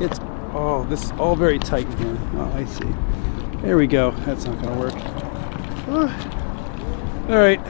It's, oh, this is all very tight again. Oh, I see. There we go. That's not going to work. All right.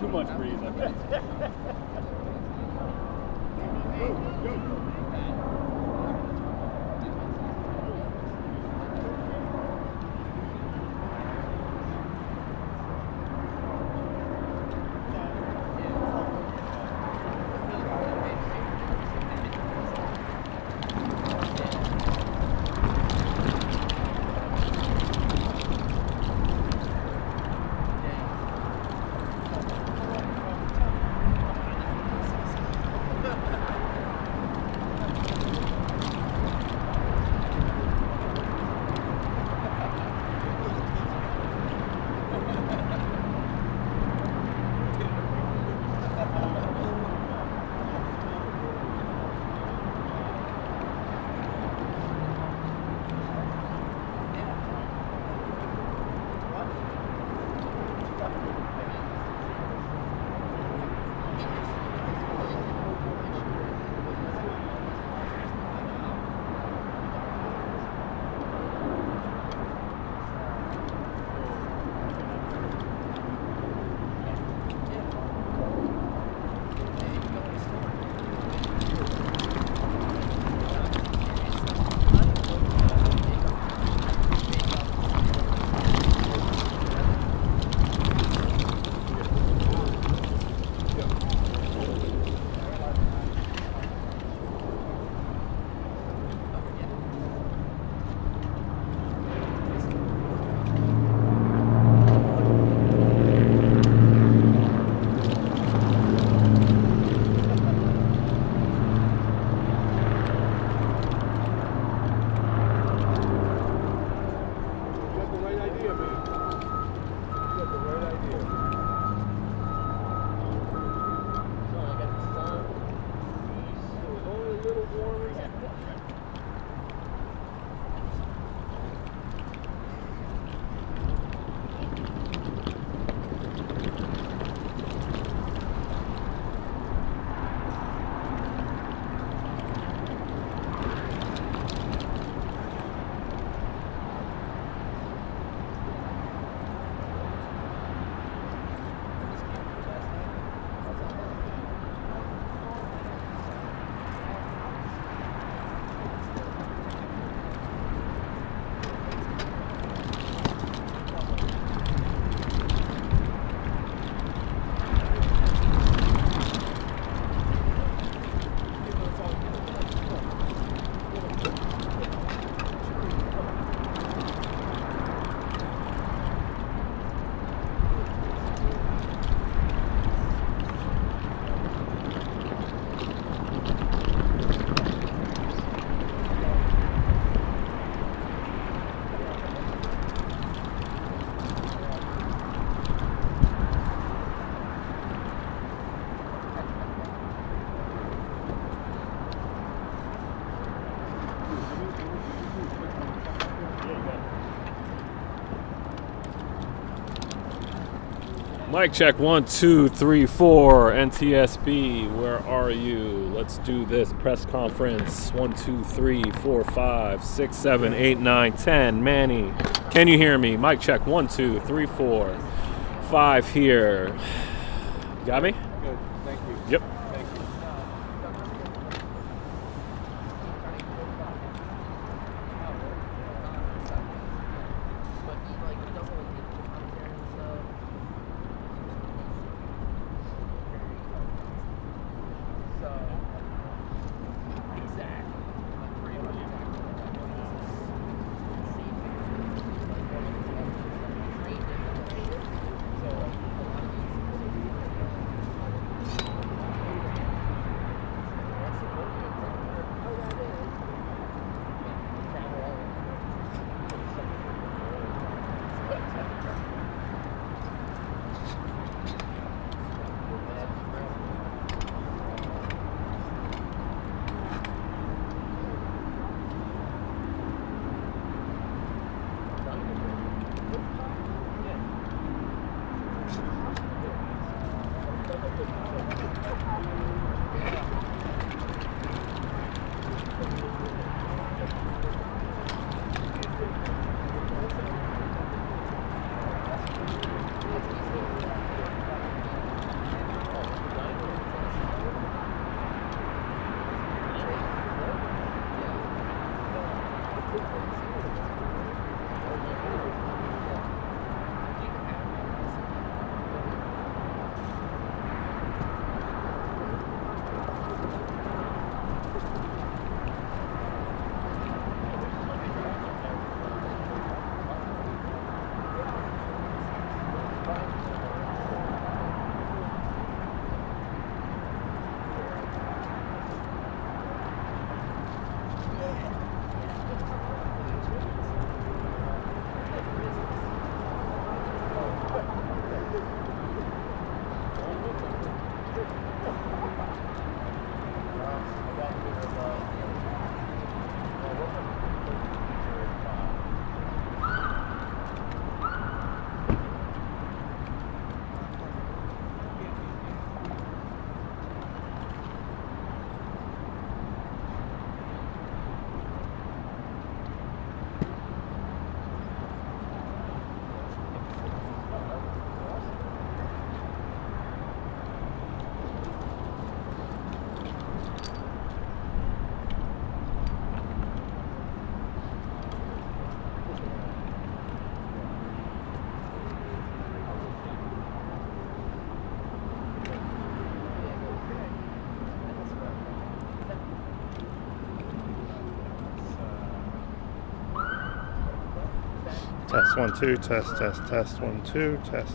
Too much breeze, I bet. Mic check 1, 2, 3, 4. NTSB, where are you? Let's do this press conference. 1, 2, 3, 4, 5, 6, 7, 8, 9, 10. Manny, can you hear me? Mic check 1, 2, 3, 4, 5 here. You got me? Good, thank you. Yep. Thank you. Test 1 2, test 1 2, test.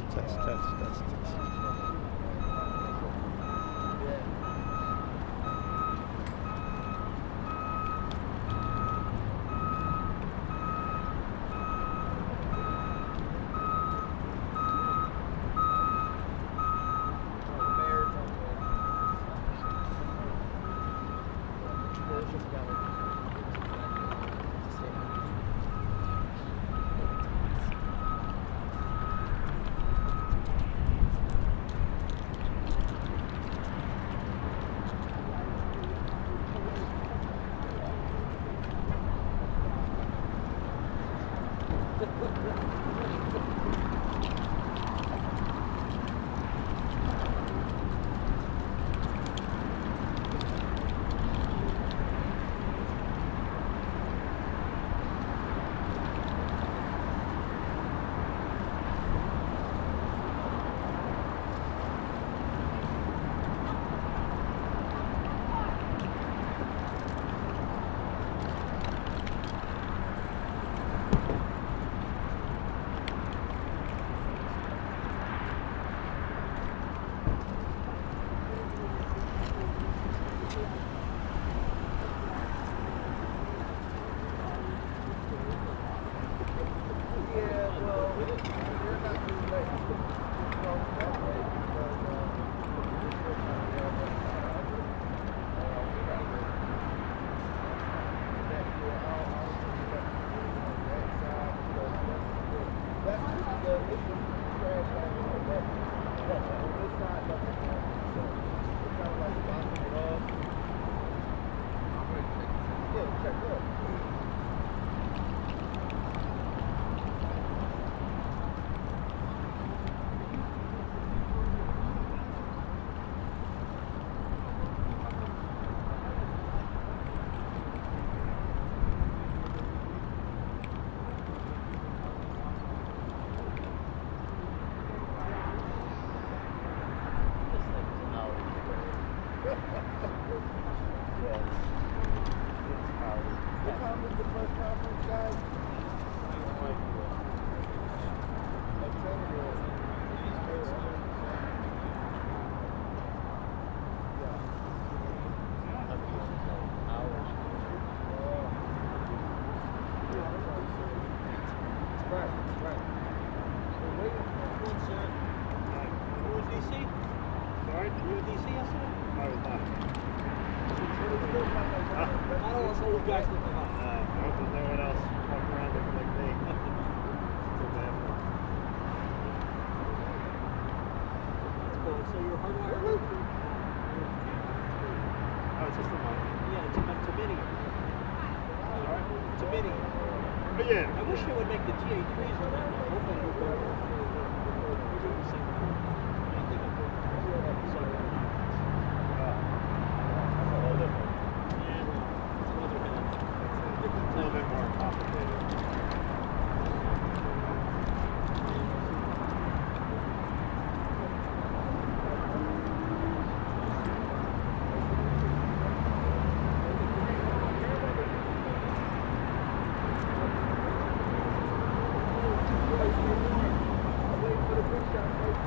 I wish they would make the TA3s on that.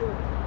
Good.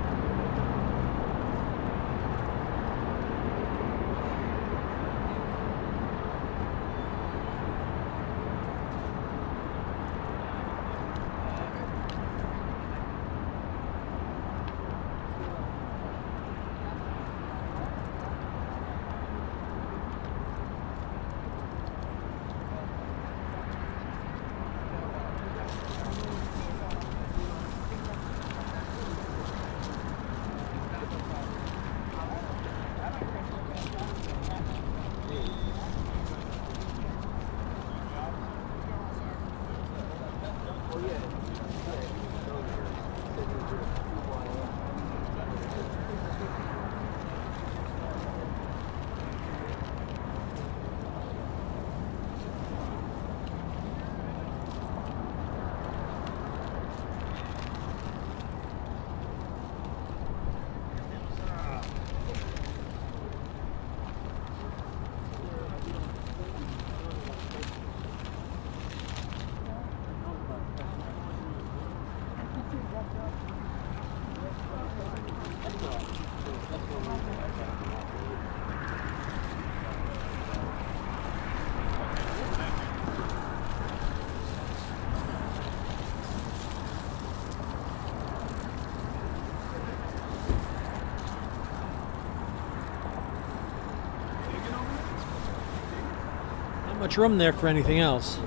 much room there for anything else.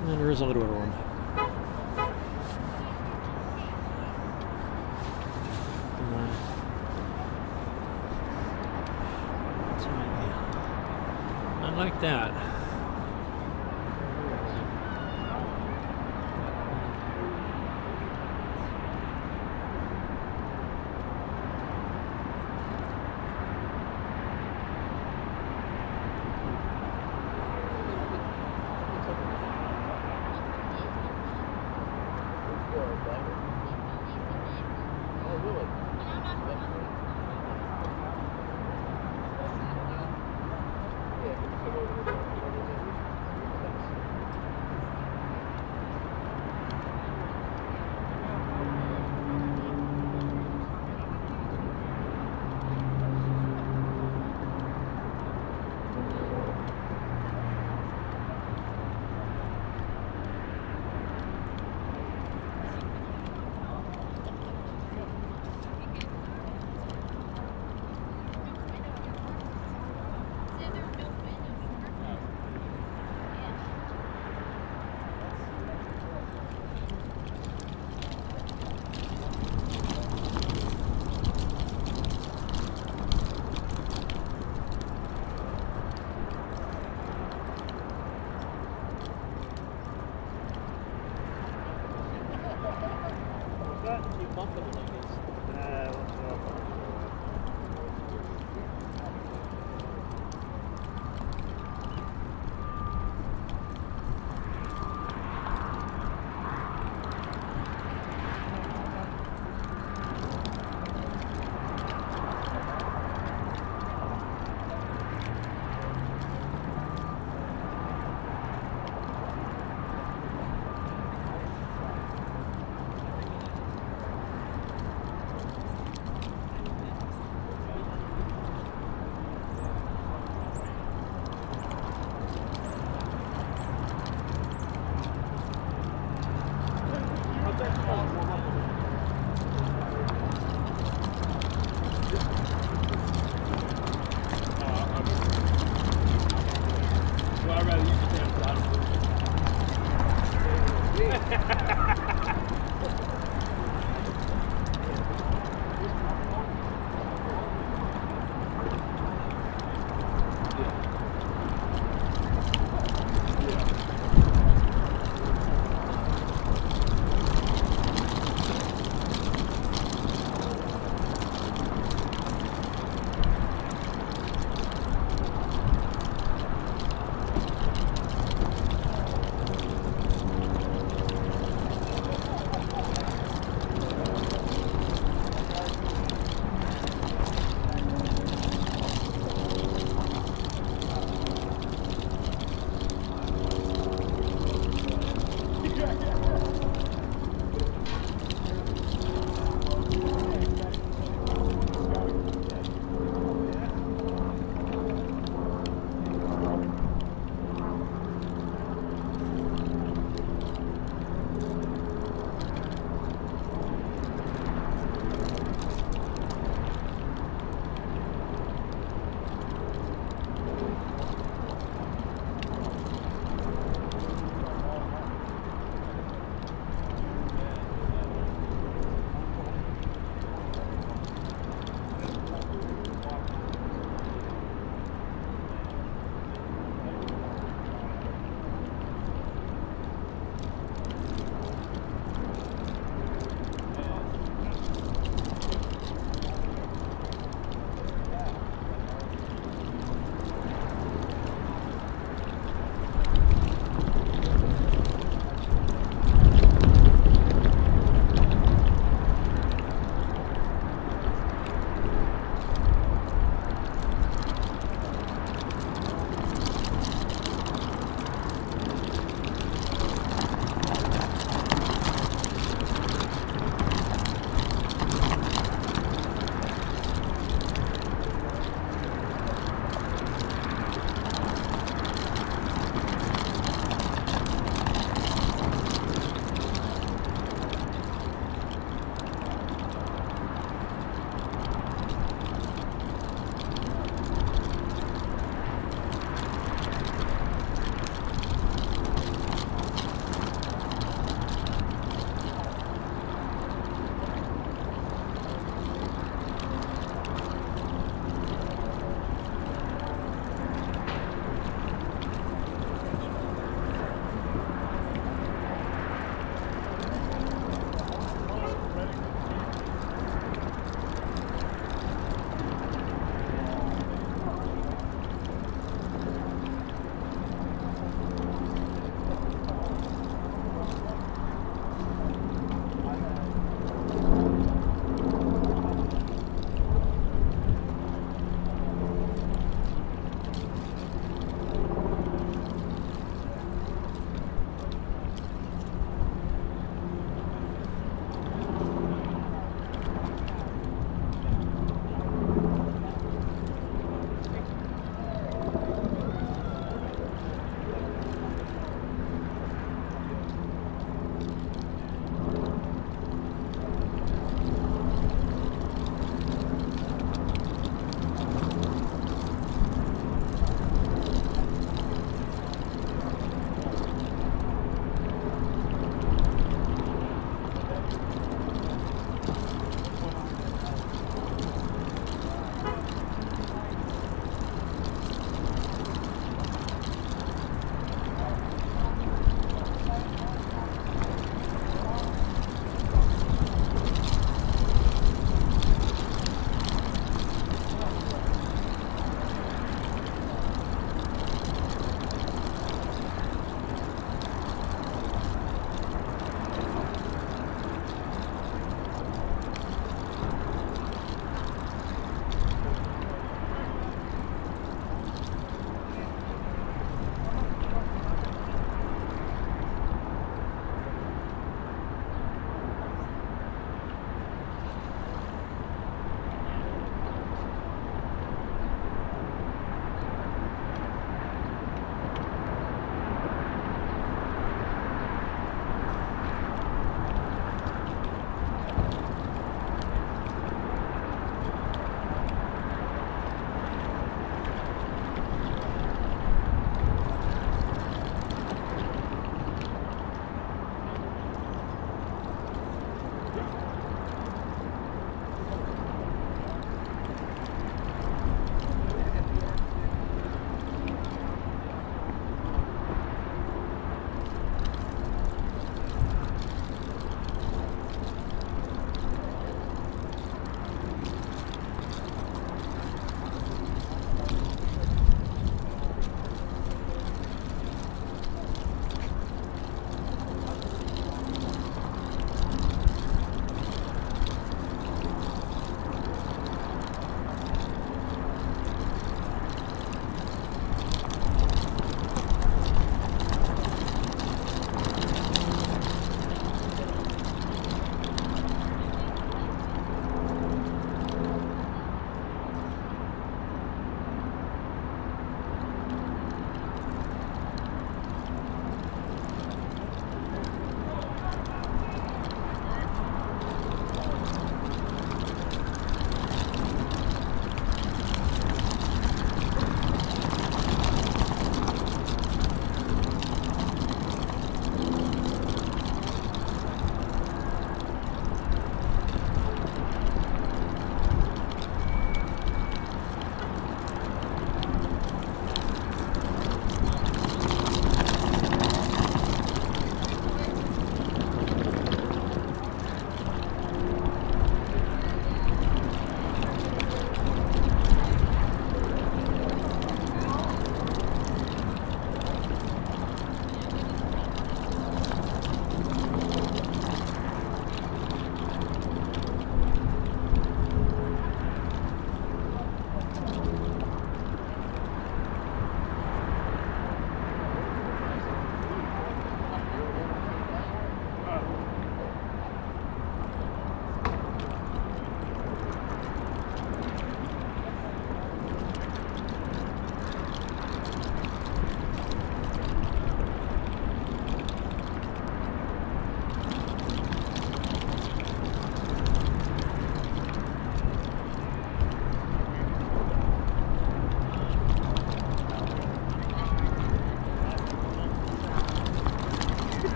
And then there is a little bit of room. Not like that.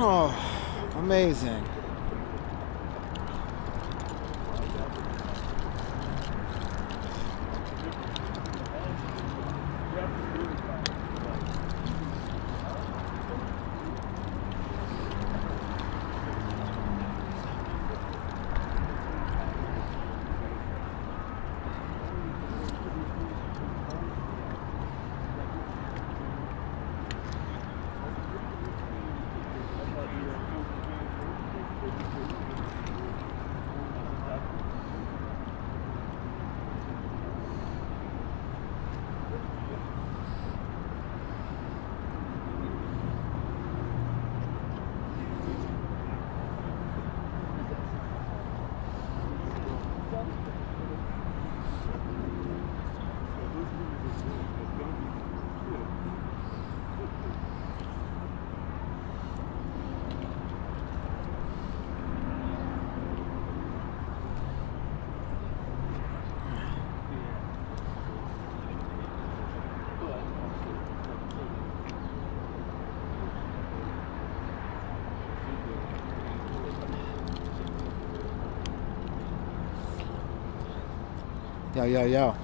Oh, amazing. Yeah.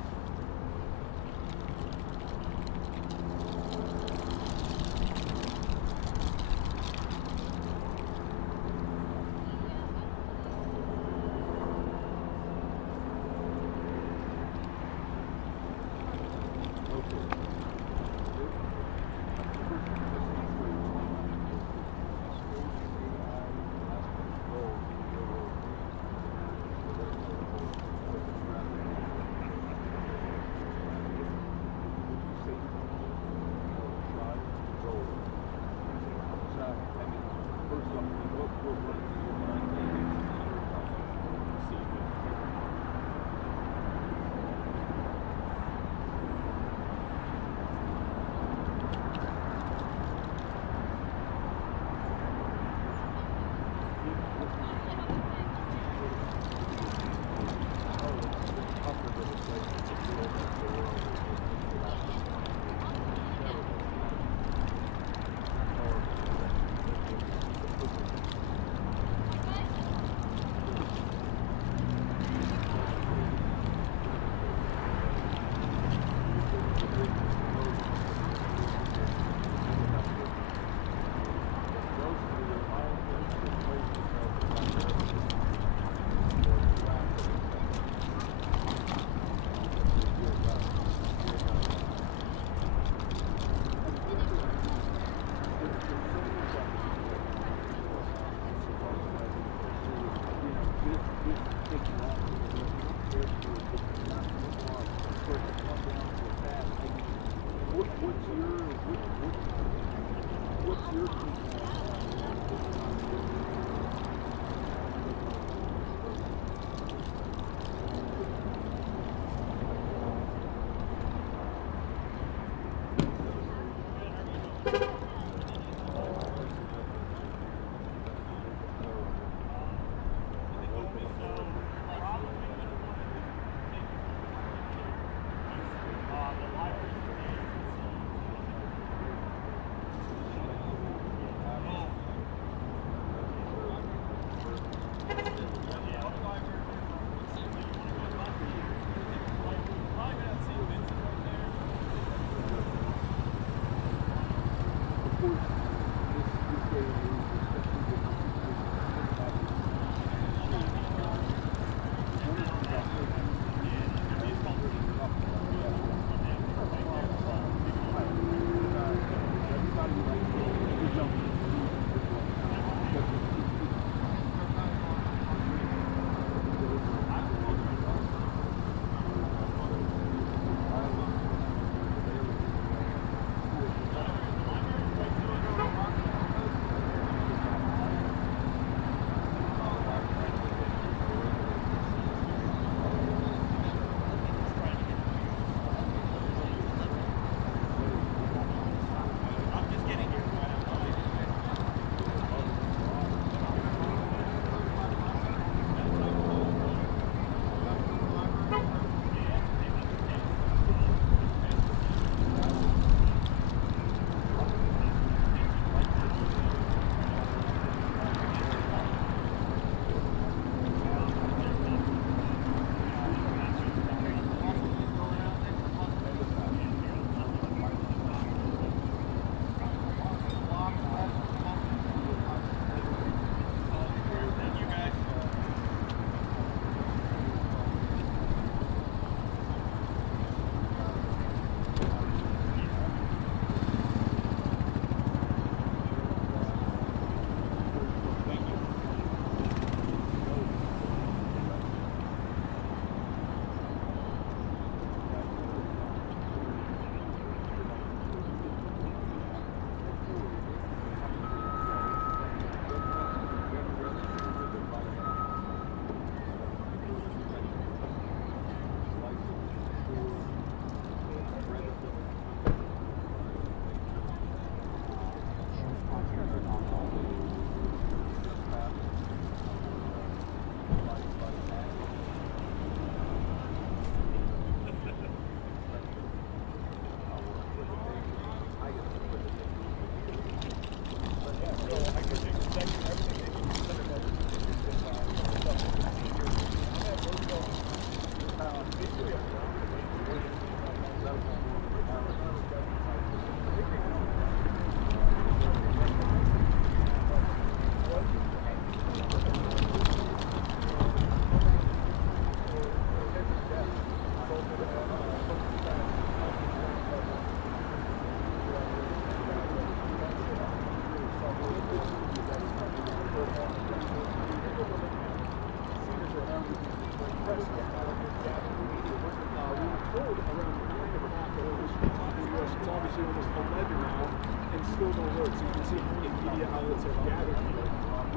see how many media outlets have gathered here,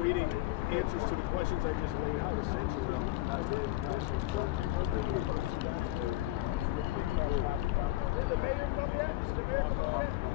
waiting answers to the questions I just laid out, essentially. Did the mayor come yet? Did the mayor come yet?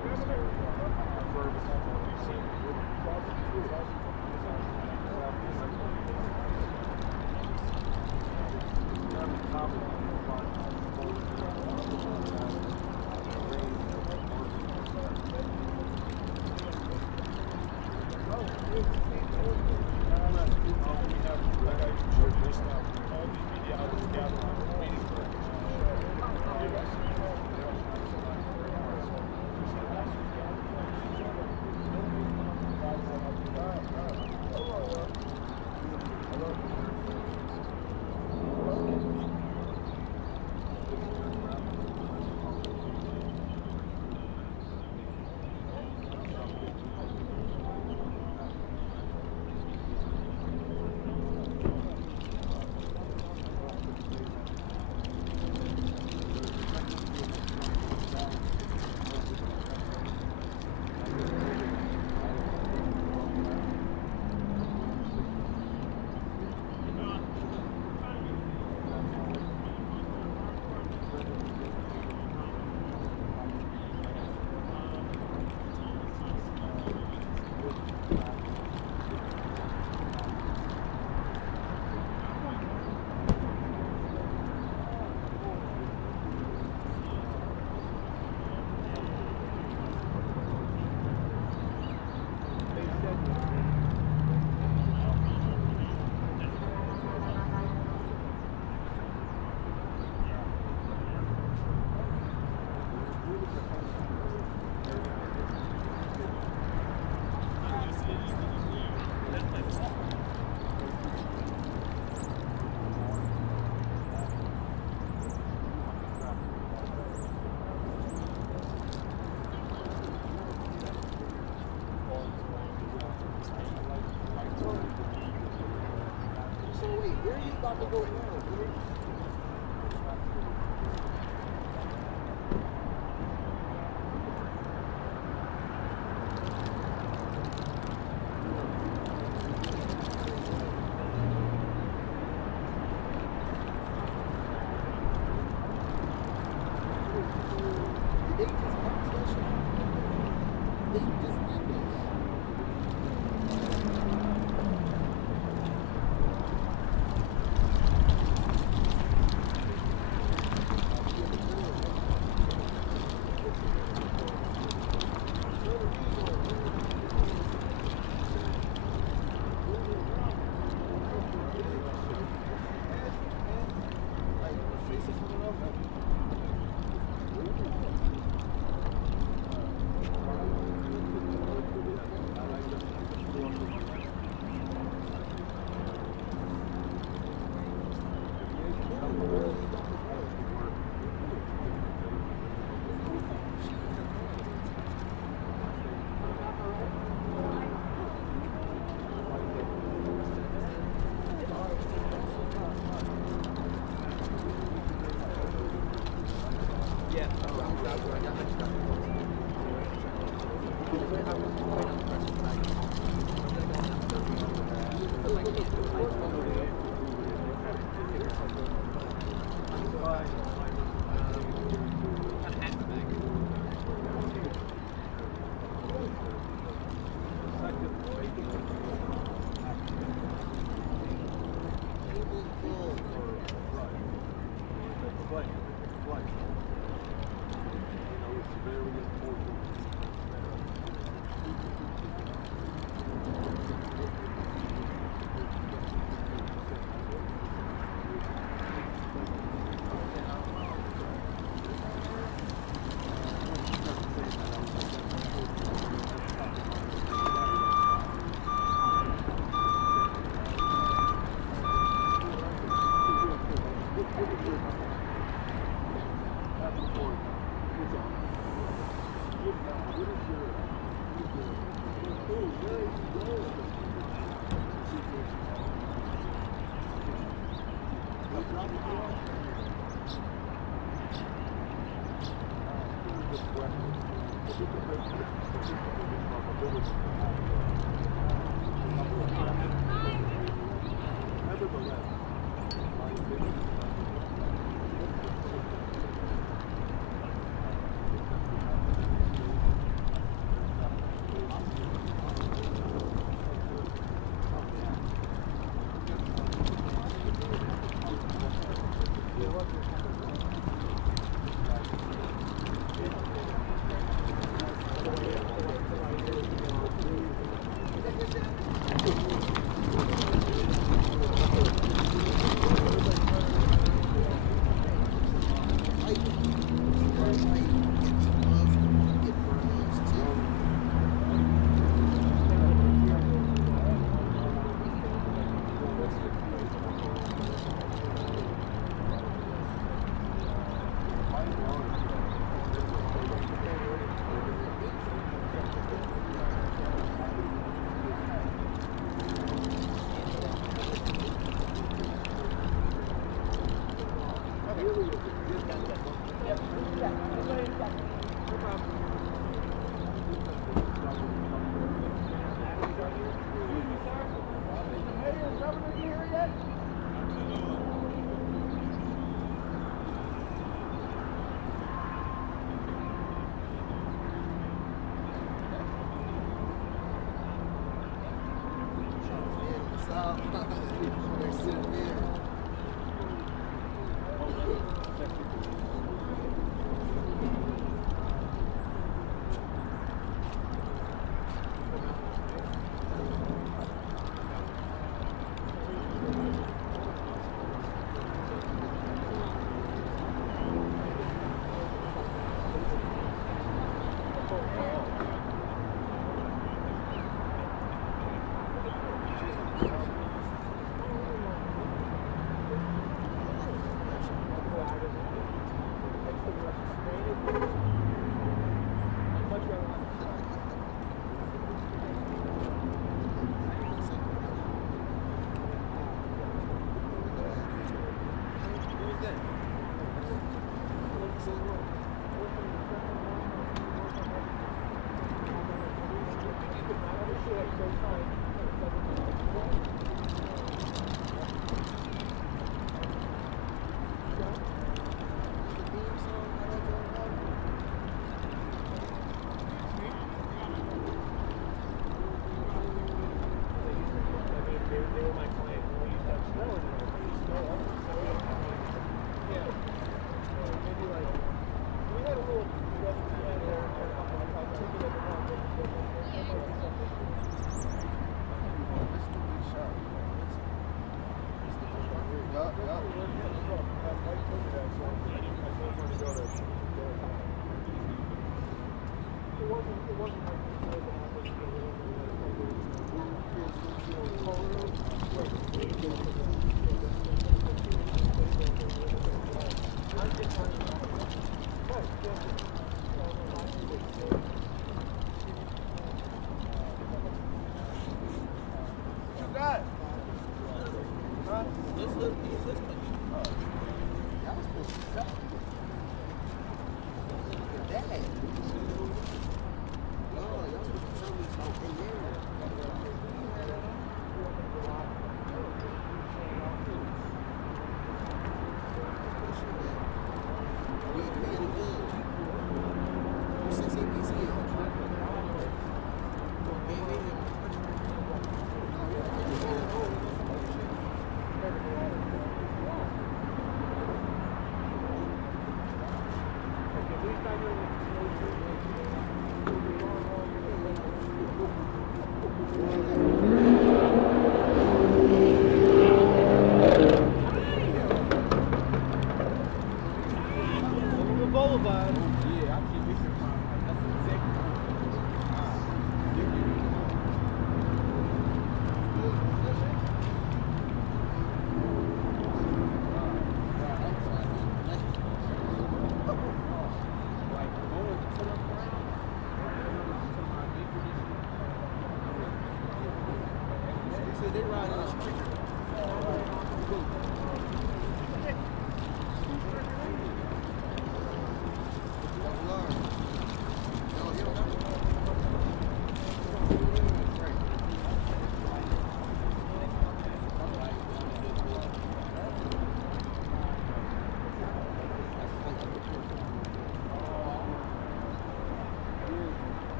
Where are you about to go now? They just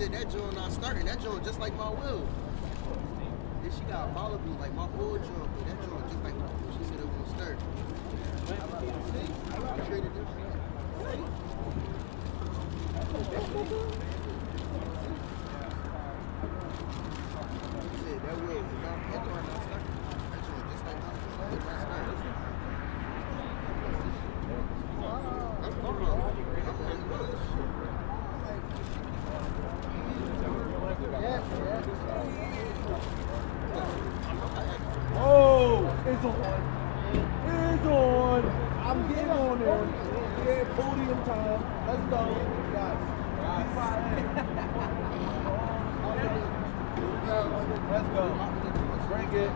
said that joint not starting. That joint just like my wheel. Then she got Malibu like my old joint, but that joint just like my wheel. She said it won't start. I traded it. That wheel, that car not starting. That joint just like my wheel. It not starting. I'm Oh, it's on. It's on. I'm getting on there. Yeah, podium time. Let's go. Guys. Let's go. Bring it.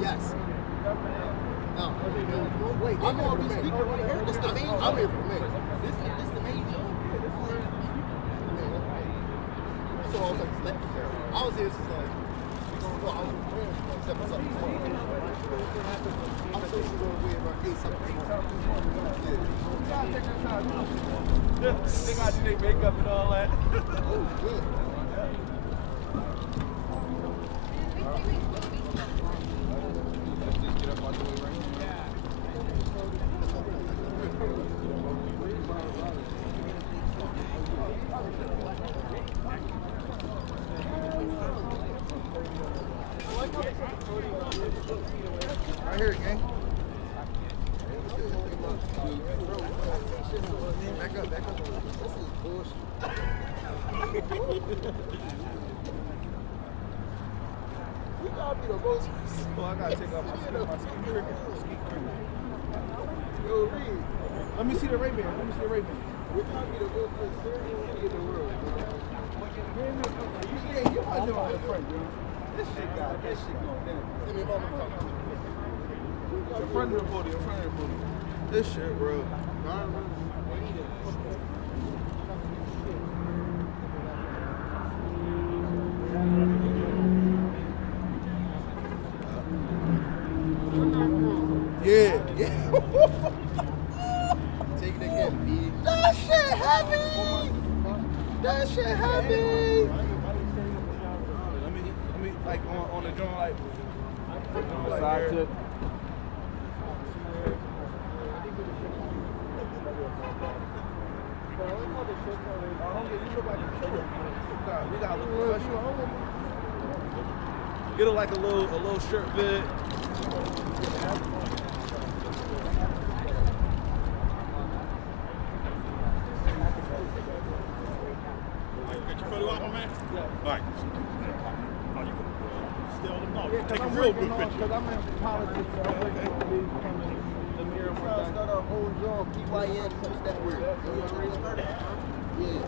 Yes. No. Wait, I'm on the speaker right here. This the main. I'm here for me. This the main joke. So I was like, I was here since like, well, I was preparing for 7 something. I'm so sure going to win about 8 something. They got to do their makeup and all that. Oh, good. Just get up on the way right now. Right here, gang. Back up, back up. This is bullshit. We gotta be the most. Oh, I gotta take off my ski Yo, Reed. Let me see the Ray-Ban. Let me see the Ray-Ban. We gotta be the most conservative in the world. Yeah, you might know how to front, bro. This shit going down. Send me a moment. In front of the podium, in front of the podium. This shit, bro. Yeah, yeah. Take it again, B. That shit heavy. That shit heavy. Let me like on the joint like Side tip. We got a little professional. Get it like a little shirt fit. Get your photo out, my man? Yeah. All right. Oh, you can still no, Yeah, take a I'm real waiting good on- picture. Cause I'm in politics, so I'm waiting on these coming. The mirror one thing. Start our whole job, PYN, finish that word. Yeah.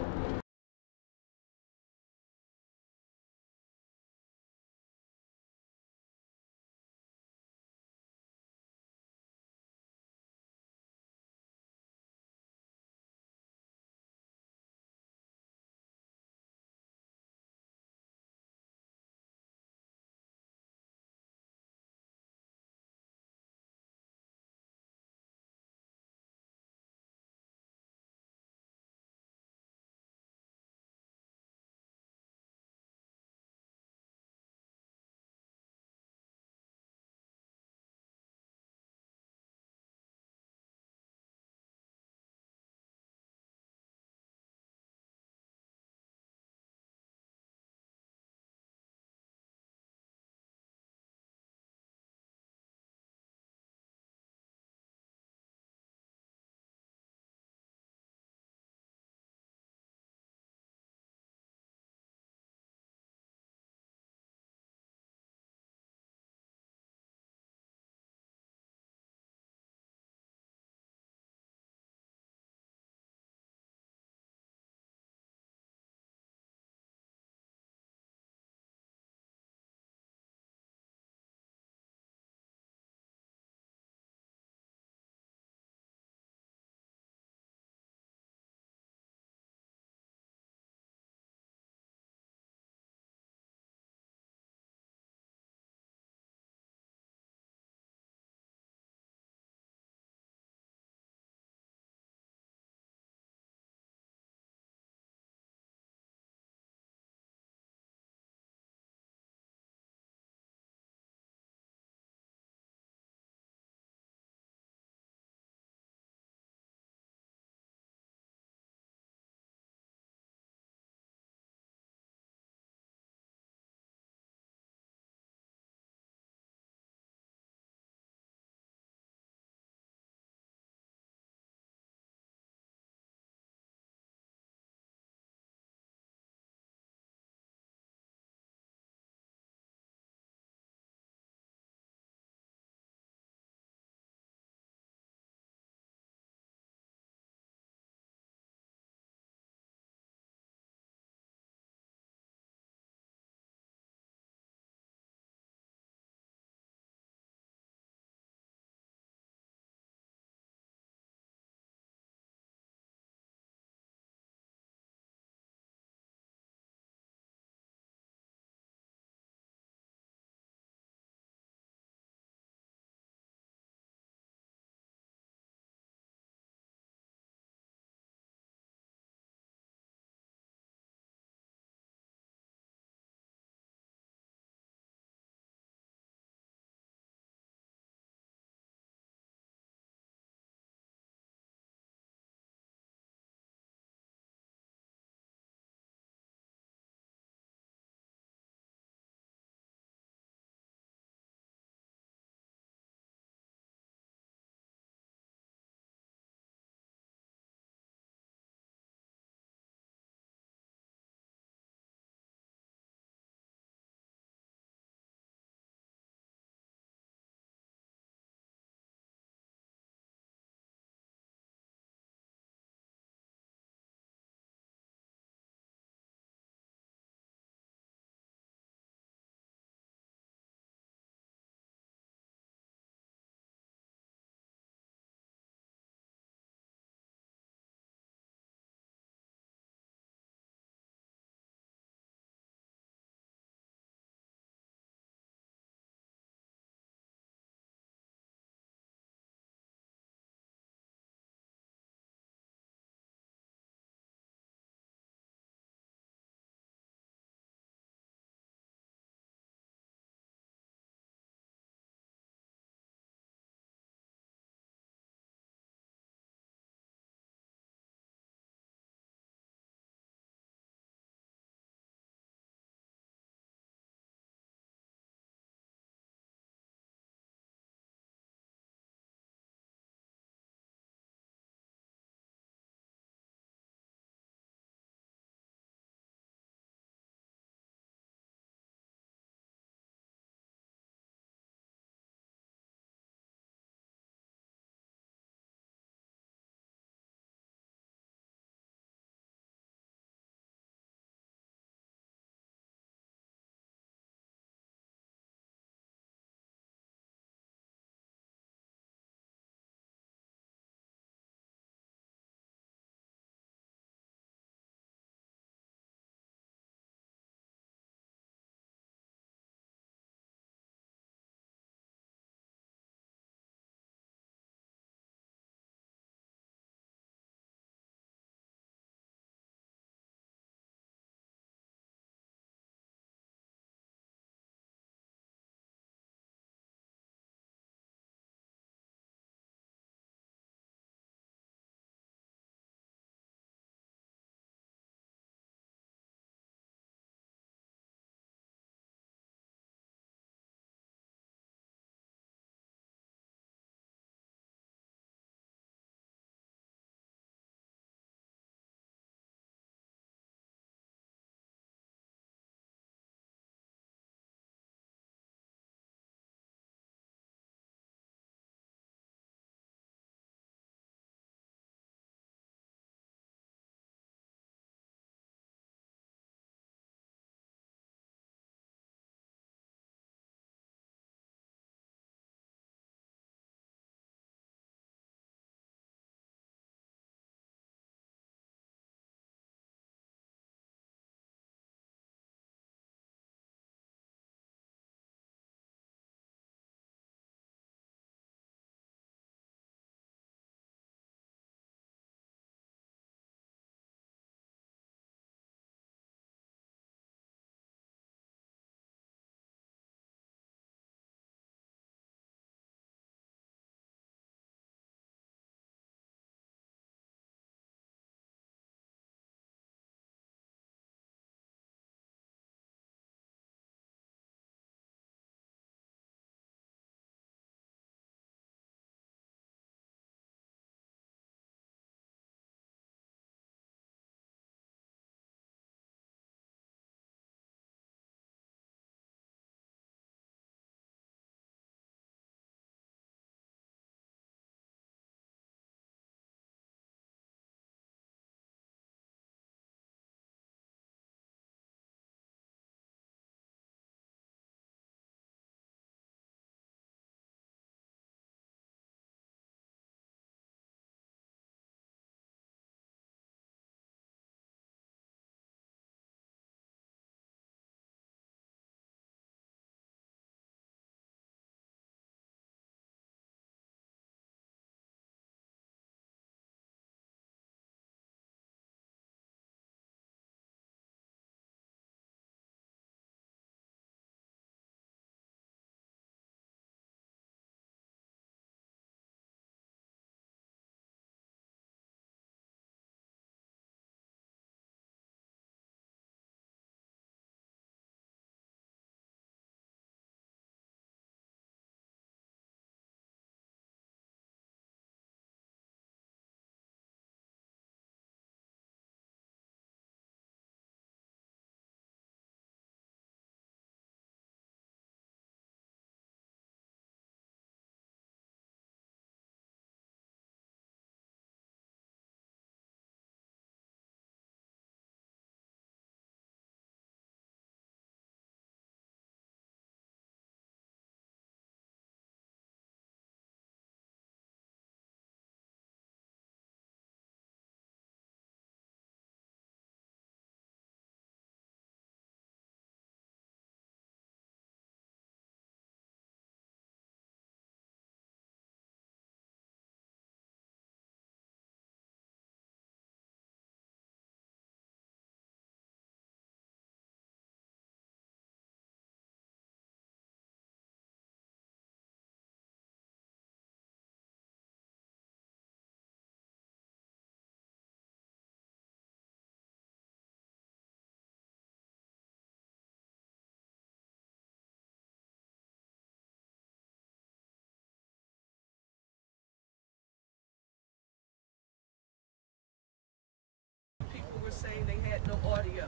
get no audio.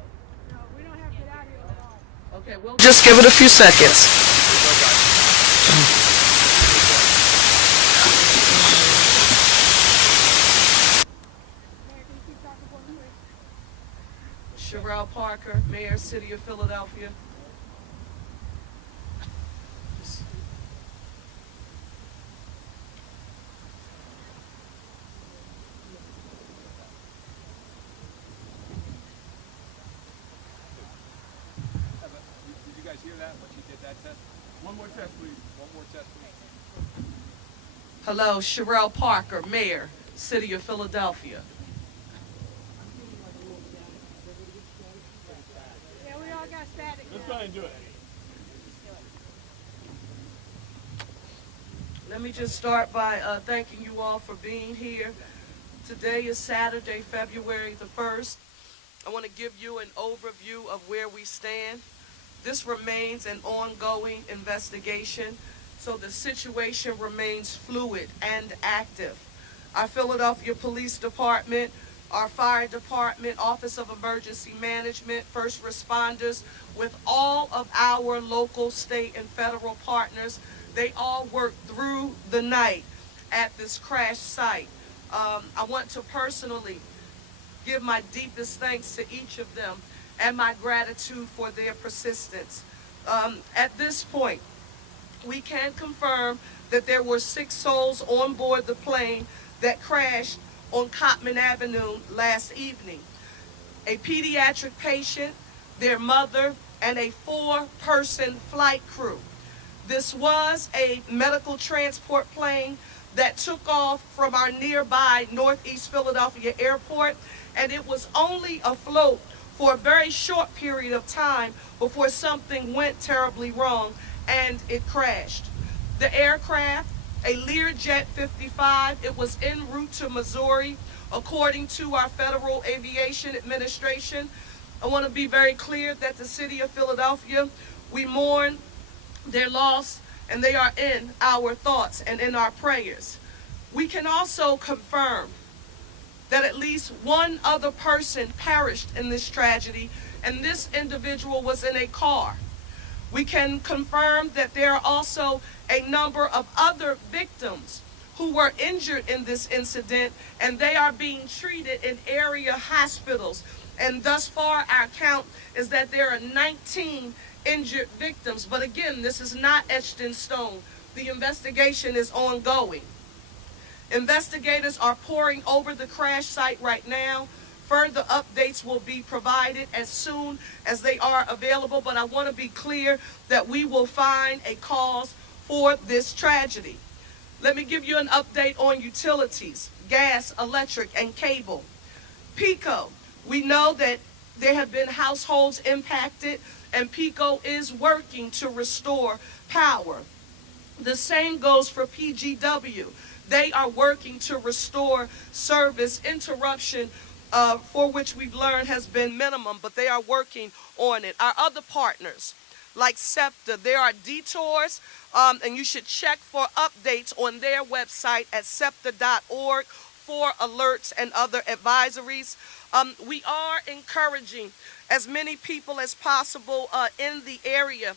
No, we don't have good audio at all. Okay, we'll just give it a few seconds. Mayor, can you keep talking for me, please? Sherelle Parker, Mayor, City of Philadelphia. Did you guys hear that? What you did that test? One more test, please. One more test, please. Hello, Sherelle Parker, Mayor, City of Philadelphia. Yeah, we all got static. Let's try and do it. Let me just start by thanking you all for being here. Today is Saturday, February the 1st. I want to give you an overview of where we stand. This remains an ongoing investigation, so the situation remains fluid and active. Our Philadelphia Police Department, our Fire Department, Office of Emergency Management, first responders, with all of our local, state, and federal partners, they all worked through the night at this crash site. I want to personally give my deepest thanks to each of them and my gratitude for their persistence. At this point, we can confirm that there were 6 souls on board the plane that crashed on Cottman Avenue last evening. A pediatric patient, their mother, and a 4-person flight crew. This was a medical transport plane that took off from our nearby Northeast Philadelphia airport, and it was only afloat for a very short period of time before something went terribly wrong and it crashed. The aircraft, a Learjet 55, it was en route to Missouri, according to our Federal Aviation Administration. I want to be very clear that the City of Philadelphia, we mourn their loss, and they are in our thoughts and in our prayers. We can also confirm that at least one other person perished in this tragedy, and this individual was in a car. We can confirm that there are also a number of other victims who were injured in this incident, and they are being treated in area hospitals. And thus far, our count is that there are 19 injured victims. But again, this is not etched in stone. The investigation is ongoing. Investigators are poring over the crash site right now. Further updates will be provided as soon as they are available, but I want to be clear that we will find a cause for this tragedy. Let me give you an update on utilities, gas, electric, and cable. PECO, we know that there have been households impacted, and PECO is working to restore power. The same goes for PGW. They are working to restore service. Interruption for which we've learned has been minimum, but they are working on it. Our other partners, like SEPTA, there are detours, and you should check for updates on their website at septa.org for alerts and other advisories. We are encouraging as many people as possible in the area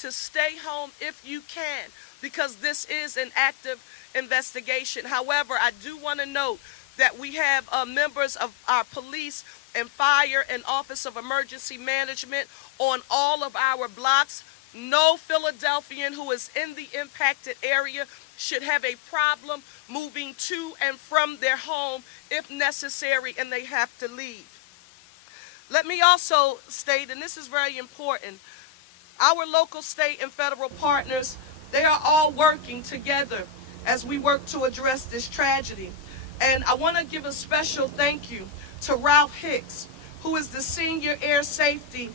to stay home if you can, because this is an active investigation. However, I do want to note that we have members of our police and fire and Office of Emergency Management on all of our blocks. No Philadelphian who is in the impacted area should have a problem moving to and from their home if necessary and they have to leave. Let me also state, and this is very important, our local, state, and federal partners, they are all working together as we work to address this tragedy. And I want to give a special thank you to Ralph Hicks, who is the senior air safety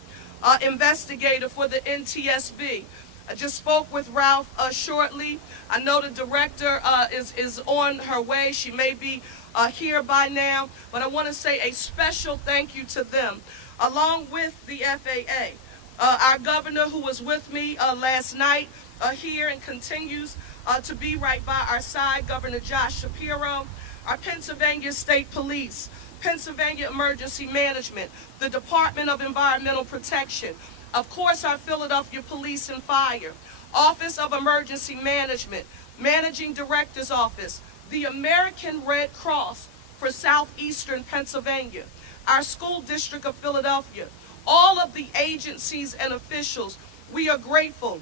investigator for the NTSB. I just spoke with Ralph shortly. I know the director is on her way. She may be here by now, but I want to say a special thank you to them, along with the FAA. Our governor, who was with me last night here and continues to be right by our side, Governor Josh Shapiro, our Pennsylvania State Police, Pennsylvania Emergency Management, the Department of Environmental Protection, of course our Philadelphia Police and Fire, Office of Emergency Management, Managing Director's Office, the American Red Cross for Southeastern Pennsylvania, our School District of Philadelphia, all of the agencies and officials, we are grateful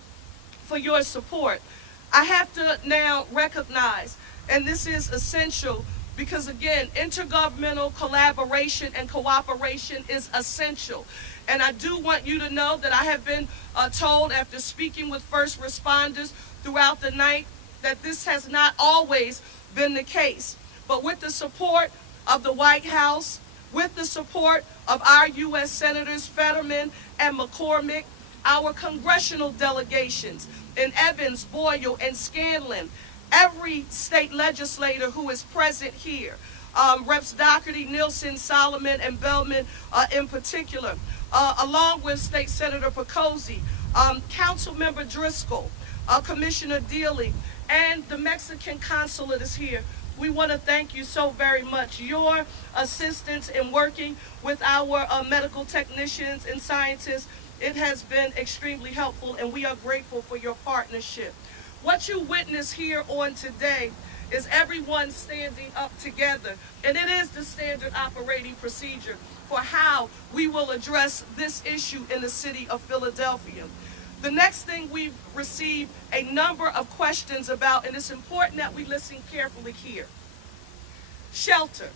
for your support. I have to now recognize, and this is essential because again, intergovernmental collaboration and cooperation is essential. And I do want you to know that I have been told after speaking with first responders throughout the night that this has not always been the case. But with the support of the White House, with the support of our U.S. Senators Fetterman and McCormick, our congressional delegations in Evans, Boyle, and Scanlon, every state legislator who is present here, Reps Doherty, Nielsen, Solomon, and Bellman in particular, along with State Senator Picozzi, Councilmember Driscoll, Commissioner Dealey, and the Mexican consulate is here. We want to thank you so very much. Your assistance in working with our medical technicians and scientists, it has been extremely helpful, and we are grateful for your partnership. What you witness here on today is everyone standing up together, and it is the standard operating procedure for how we will address this issue in the city of Philadelphia. The next thing we've received a number of questions about, and it's important that we listen carefully here. Shelter.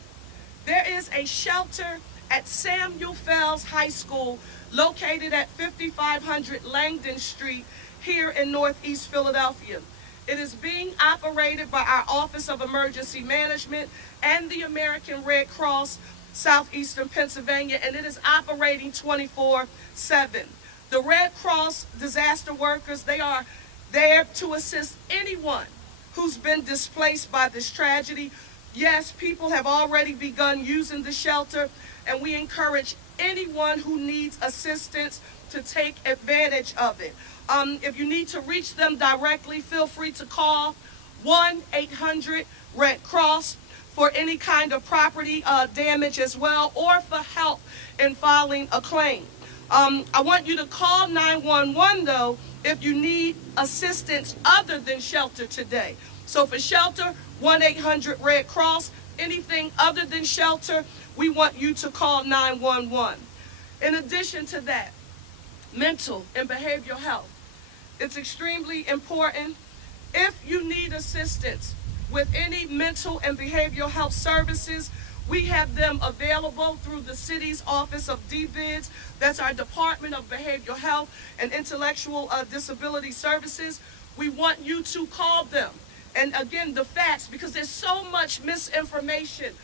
There is a shelter at Samuel Fells High School located at 5500 Langdon Street here in Northeast Philadelphia. It is being operated by our Office of Emergency Management and the American Red Cross Southeastern Pennsylvania, and it is operating 24/7. The Red Cross disaster workers, they are there to assist anyone who's been displaced by this tragedy. Yes, people have already begun using the shelter, and we encourage anyone who needs assistance to take advantage of it. If you need to reach them directly, feel free to call 1-800-RED-CROSS for any kind of property damage as well, or for help in filing a claim. I want you to call 911 though if you need assistance other than shelter today. So for shelter, 1-800-RED-CROSS. Anything other than shelter, we want you to call 911. In addition to that, mental and behavioral health. It's extremely important. If you need assistance with any mental and behavioral health services, we have them available through the city's Office of DBIDS. That's our Department of Behavioral Health and Intellectual Disability Services. We want you to call them. And again, the facts, because there's so much misinformation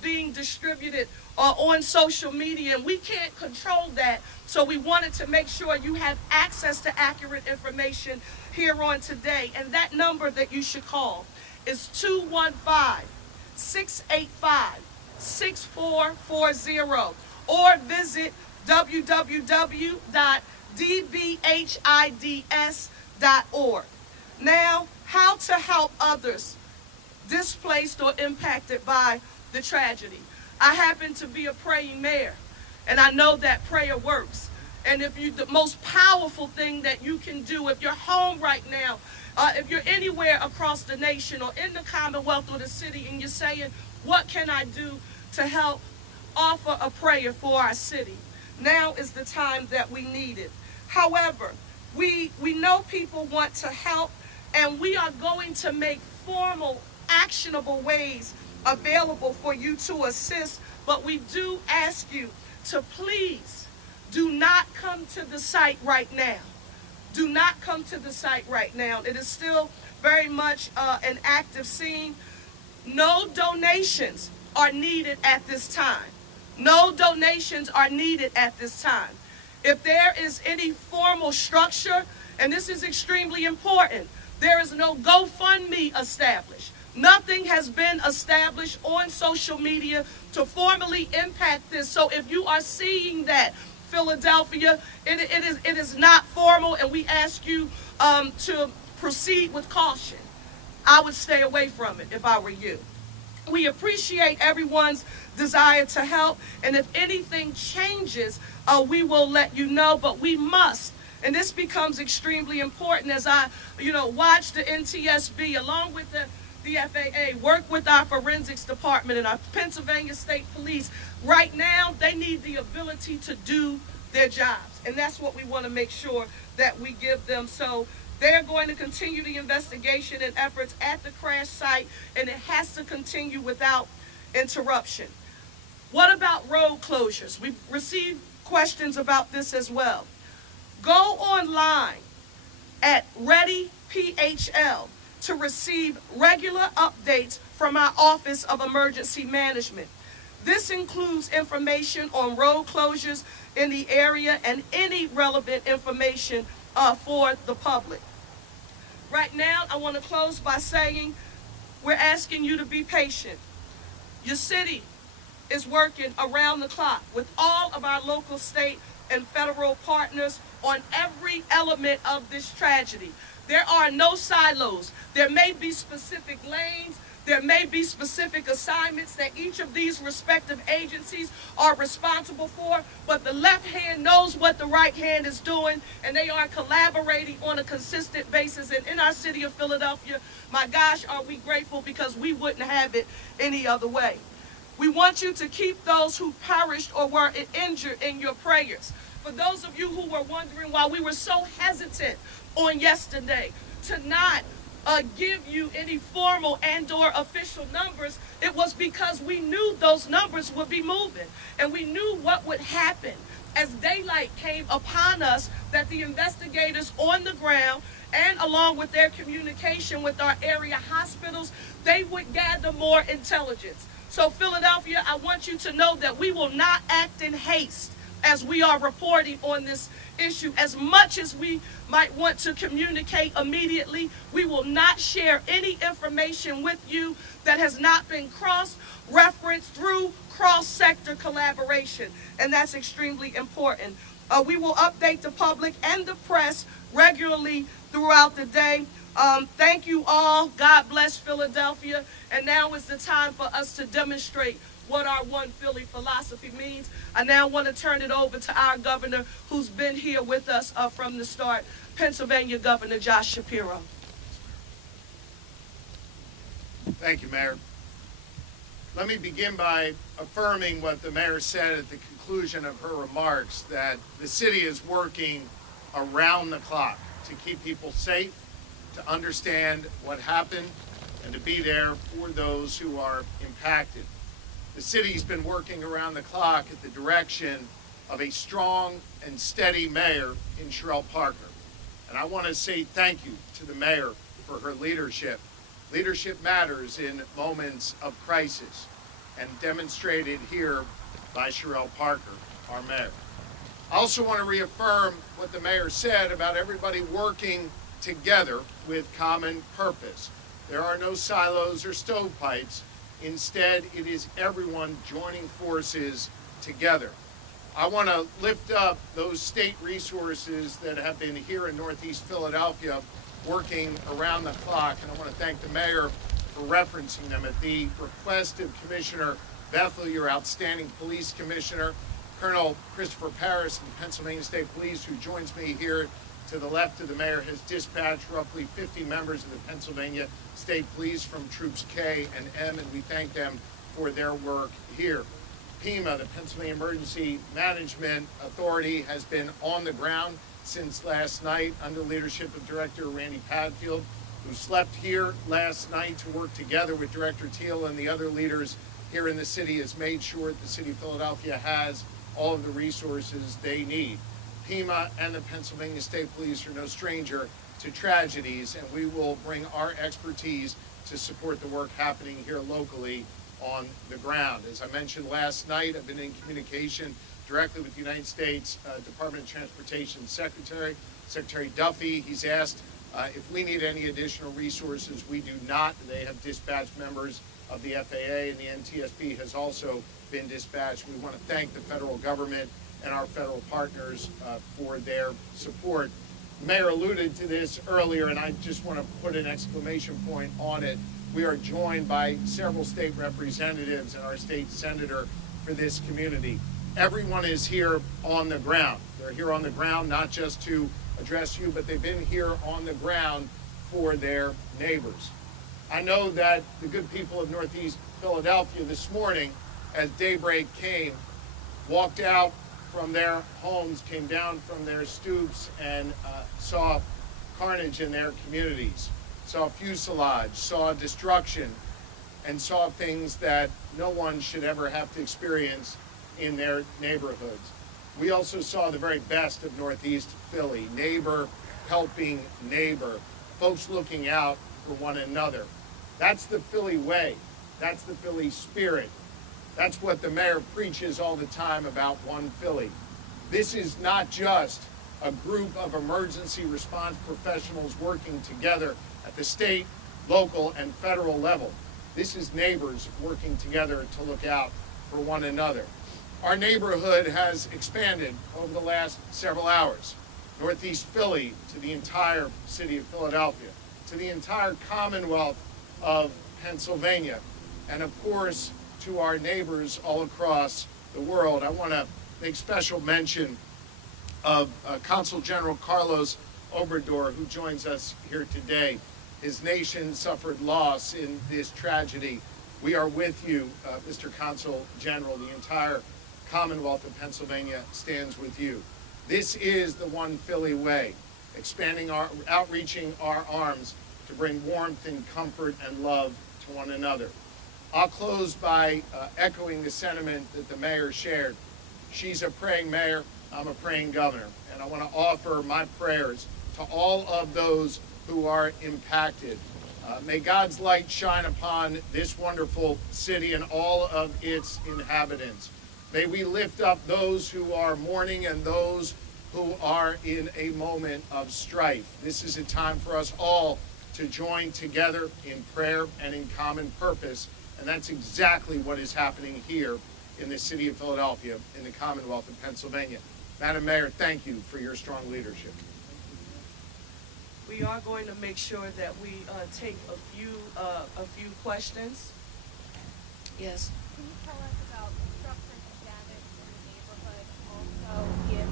being distributed on social media, and we can't control that. So we wanted to make sure you have access to accurate information here on today. And that number that you should call is 215-685-6440, or visit www.dbhids.org. Now, how to help others displaced or impacted by the tragedy. I happen to be a praying mayor, and I know that prayer works. And if you, the most powerful thing that you can do, if you're home right now, if you're anywhere across the nation or in the Commonwealth or the city, and you're saying, what can I do to help offer a prayer for our city? Now is the time that we need it. However, we know people want to help, and we are going to make formal, actionable ways available for you to assist, but we do ask you to please do not come to the site right now. Do not come to the site right now. It is still very much an active scene. No donations are needed at this time. No donations are needed at this time. If there is any formal structure, and this is extremely important, there is no GoFundMe established. Nothing has been established on social media to formally impact this. So if you are seeing that, Philadelphia, it is not formal, and we ask you to proceed with caution. I would stay away from it if I were you. We appreciate everyone's desire to help, and if anything changes, we will let you know, but we must. And this becomes extremely important as I, watch the NTSB along with the FAA work with our forensics department and our Pennsylvania State Police. Right now, they need the ability to do their jobs, and that's what we want to make sure that we give them. So they're going to continue the investigation and efforts at the crash site, and it has to continue without interruption. What about road closures? We've received questions about this as well. Go online at ReadyPHL to receive regular updates from our Office of Emergency Management. This includes information on road closures in the area and any relevant information for the public. Right now, I want to close by saying we're asking you to be patient. Your city is working around the clock with all of our local, state, and federal partners on every element of this tragedy. There are no silos. There may be specific lanes. There may be specific assignments that each of these respective agencies are responsible for, but the left hand knows what the right hand is doing, and they are collaborating on a consistent basis. And in our city of Philadelphia, my gosh, are we grateful, because we wouldn't have it any other way. We want you to keep those who perished or were injured in your prayers. For those of you who were wondering why we were so hesitant on yesterday to not give you any formal and/or official numbers, it was because we knew those numbers would be moving, and we knew what would happen as daylight came upon us, that the investigators on the ground, and along with their communication with our area hospitals, they would gather more intelligence. So Philadelphia, I want you to know that we will not act in haste as we are reporting on this issue. As much as we might want to communicate immediately, we will not share any information with you that has not been cross-referenced through cross-sector collaboration, and that's extremely important. We will update the public and the press regularly throughout the day. Thank you all. God bless Philadelphia. And now is the time for us to demonstrate what our One Philly philosophy means. I now want to turn it over to our governor, who's been here with us from the start, Pennsylvania Governor Josh Shapiro. Thank you, Mayor. Let me begin by affirming what the mayor said at the conclusion of her remarks, that the city is working around the clock to keep people safe, to understand what happened, and to be there for those who are impacted. The city's been working around the clock at the direction of a strong and steady mayor in Sherelle Parker. And I want to say thank you to the mayor for her leadership. Leadership matters in moments of crisis, and demonstrated here by Sherelle Parker, our mayor. I also want to reaffirm what the mayor said about everybody working together with common purpose. There are no silos or stovepipes. Instead, it is everyone joining forces together. I want to lift up those state resources that have been here in Northeast Philadelphia working around the clock, and I want to thank the mayor for referencing them. At the request of Commissioner Bethel, your outstanding police commissioner, Colonel Christopher Paris of the Pennsylvania State Police, who joins me here to the left of the mayor, has dispatched roughly 50 members of the Pennsylvania State Police from Troops K and M, and we thank them for their work here. PEMA, the Pennsylvania Emergency Management Authority, has been on the ground since last night under leadership of Director Randy Padfield, who slept here last night to work together with Director Teal and the other leaders here in the city, has made sure that the city of Philadelphia has all of the resources they need. PEMA and the Pennsylvania State Police are no stranger to tragedies, and we will bring our expertise to support the work happening here locally on the ground. As I mentioned last night, I've been in communication directly with the United States Department of Transportation Secretary Duffy. He's asked if we need any additional resources. We do not. They have dispatched members of the FAA, and the NTSB has also been dispatched. We want to thank the federal government and our federal partners for their support. The mayor alluded to this earlier, and I just want to put an exclamation point on it. we are joined by several state representatives and our state senator for this community. Everyone is here on the ground. They're here on the ground not just to address you, but they've been here on the ground for their neighbors. I know that the good people of Northeast Philadelphia this morning, as daybreak came, walked out from their homes, came down from their stoops, and saw carnage in their communities, saw fuselage, saw destruction, and saw things that no one should ever have to experience in their neighborhoods. We also saw the very best of Northeast Philly, neighbor helping neighbor, folks looking out for one another. That's the Philly way. That's the Philly spirit. That's what the mayor preaches all the time about One Philly. This is not just a group of emergency response professionals working together at the state, local, and federal level. This is neighbors working together to look out for one another. Our neighborhood has expanded over the last several hours. Northeast Philly to the entire city of Philadelphia, to the entire Commonwealth of Pennsylvania, and of course to our neighbors all across the world. I want to make special mention of Consul General Carlos Obrador, who joins us here today. His nation suffered loss in this tragedy. We are with you, Mr. Consul General. The entire Commonwealth of Pennsylvania stands with you. This is the One Philly way, outreaching our arms to bring warmth and comfort and love to one another. I'll close by echoing the sentiment that the mayor shared. She's a praying mayor, I'm a praying governor, and I want to offer my prayers to all of those who are impacted. May God's light shine upon this wonderful city and all of its inhabitants. May we lift up those who are mourning and those who are in a moment of strife. This is a time for us all to join together in prayer and in common purpose, and that's exactly what is happening here in the city of Philadelphia, in the Commonwealth of Pennsylvania. Madam Mayor, thank you for your strong leadership. We are going to make sure that we take a few questions. Yes. Can you tell us about destruction and damage in the neighborhood? Also, if you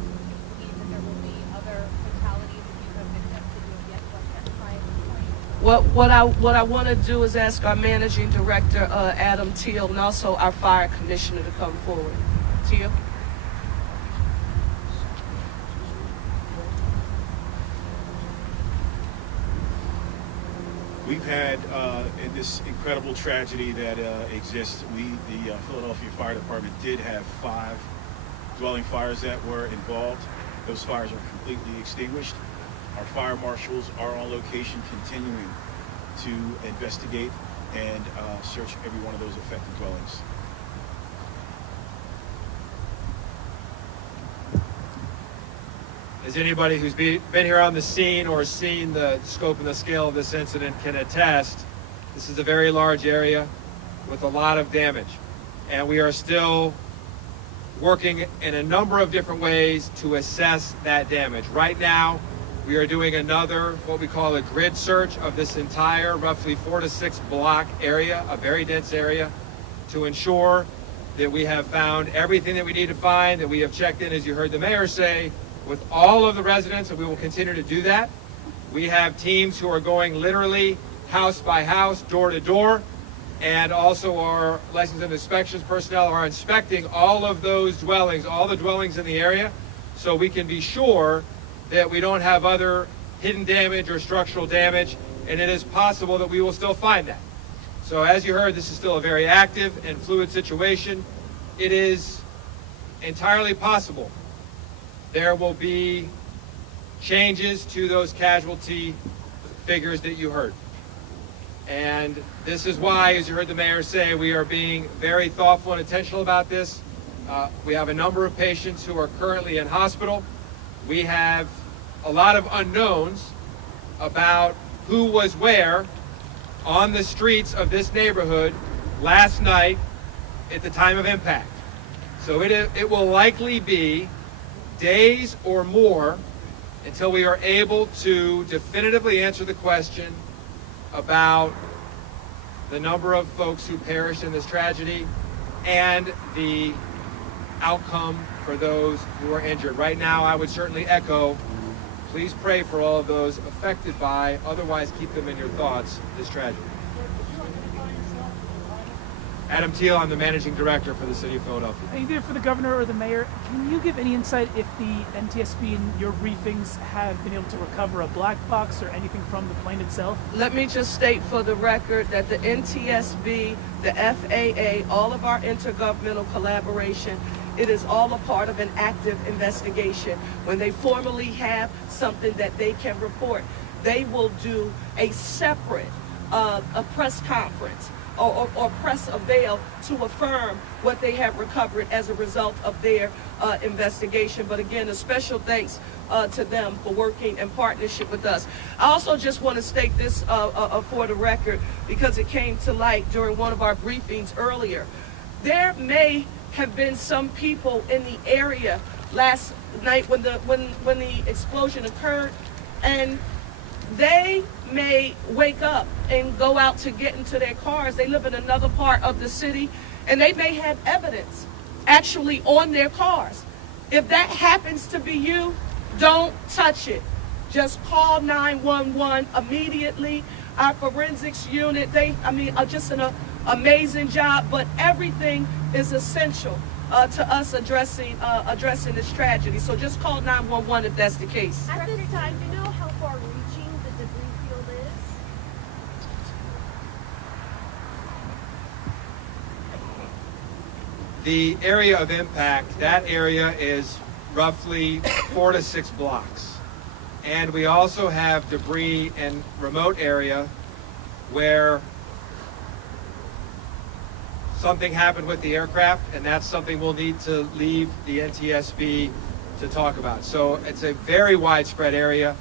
believe that there will be other fatalities if you have victims that you have yet to identify at this point? What I want to do is ask our managing director, Adam Teal, and also our fire commissioner to come forward. Teal. We've had in this incredible tragedy that exists, the Philadelphia Fire Department did have 5 dwelling fires that were involved. Those fires are completely extinguished. Our fire marshals are on location continuing to investigate and search every one of those affected dwellings. As anybody who's been here on the scene or seen the scope and the scale of this incident can attest, this is a very large area with a lot of damage. And we are still working in a number of different ways to assess that damage. Right now, we are doing another, what we call a grid search of this entire roughly 4 to 6 block area, a very dense area, to ensure that we have found everything that we need to find, that we have checked in, as you heard the mayor say, with all of the residents, and we will continue to do that. We have teams who are going literally house by house, door to door, and also our license and inspections personnel are inspecting all of those dwellings, all the dwellings in the area, so we can be sure that we don't have other hidden damage or structural damage, and it is possible that we will still find that. So as you heard, this is still a very active and fluid situation. It is entirely possible there will be changes to those casualty figures that you heard. And this is why, as you heard the mayor say, we are being very thoughtful and intentional about this. We have a number of patients who are currently in hospital. We have a lot of unknowns about who was where on the streets of this neighborhood last night at the time of impact. So it will likely be days or more until we are able to definitively answer the question about the number of folks who perished in this tragedy and the outcome for those who are injured. Right now, I would certainly echo, please pray for all of those affected by, otherwise keep them in your thoughts, this tragedy. Adam Thiel, I'm the managing director for the city of Philadelphia. Either for the governor or the mayor, can you give any insight if the NTSB in your briefings have been able to recover a black box or anything from the plane itself? Let me just state for the record that the NTSB, the FAA, all of our intergovernmental collaboration, it is all a part of an active investigation. When they formally have something that they can report, they will do a separate a press conference or press a veil to affirm what they have recovered as a result of their investigation. But again, a special thanks to them for working in partnership with us. I also just want to state this for the record, because it came to light during one of our briefings earlier. There may have been some people in the area last night when the explosion occurred, and they may wake up and go out to get into their cars. They live in another part of the city, and they may have evidence actually on their cars. If that happens to be you, don't touch it. Just call 911 immediately. Our forensics unit, are just an amazing job, but everything is essential to us addressing this tragedy. So just call 911 if that's the case. At this time, do you know how far-reaching the debris field is? The area of impact, that area is roughly 4 to 6 blocks. And we also have debris in remote area where something happened with the aircraft, and that's something we'll need to leave the NTSB to talk about. So it's a very widespread area,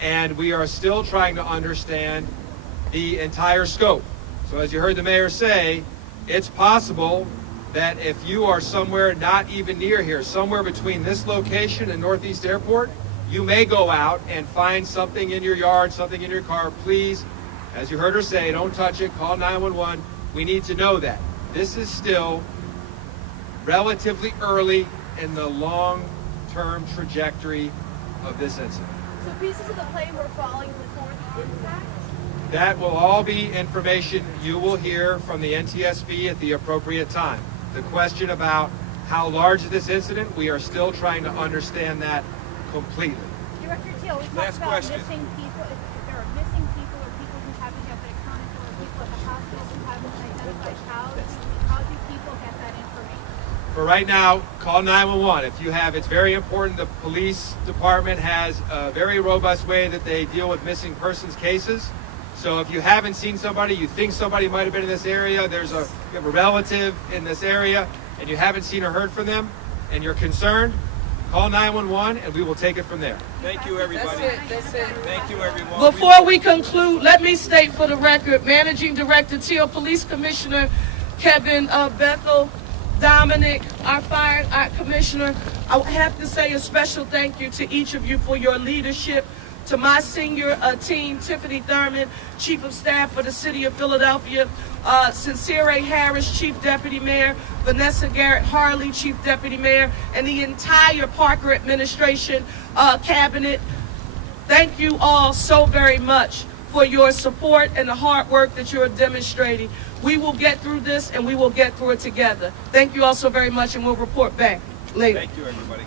and we are still trying to understand the entire scope. So as you heard the mayor say, it's possible that if you are somewhere not even near here, somewhere between this location and Northeast Airport, you may go out and find something in your yard, something in your car. Please, as you heard her say, don't touch it, call 911. We need to know that. This is still relatively early in the long-term trajectory of this incident. So pieces of the plane were falling before the impact? That will all be information you will hear from the NTSB at the appropriate time. The question about how large is this incident, we are still trying to understand that completely. Director Teal, we talked about missing people. If there are missing people or people who haven't yet been accounted for, or people at the hospital who haven't been identified, how do people get that information? For right now, call 911. If you have, it's very important. The police department has a very robust way that they deal with missing persons cases. So if you haven't seen somebody, you think somebody might have been in this area, you have a relative in this area, and you haven't seen or heard from them, and you're concerned, call 911 and we will take it from there. Thank you, everybody. That's it. Thank you, everyone. Before we conclude, let me state for the record, Managing Director Teal, Police Commissioner Kevin Bethel, Dominic, our Fire Commissioner, I have to say a special thank you to each of you for your leadership. To my senior team, Tiffany Thurman, Chief of Staff for the City of Philadelphia, Sincere A. Harris, Chief Deputy Mayor, Vanessa Garrett Harley, Chief Deputy Mayor, and the entire Parker administration, cabinet. Thank you all so very much for your support and the hard work that you're demonstrating. We will get through this, and we will get through it together. Thank you all so very much, and we'll report back later. Thank you, everybody.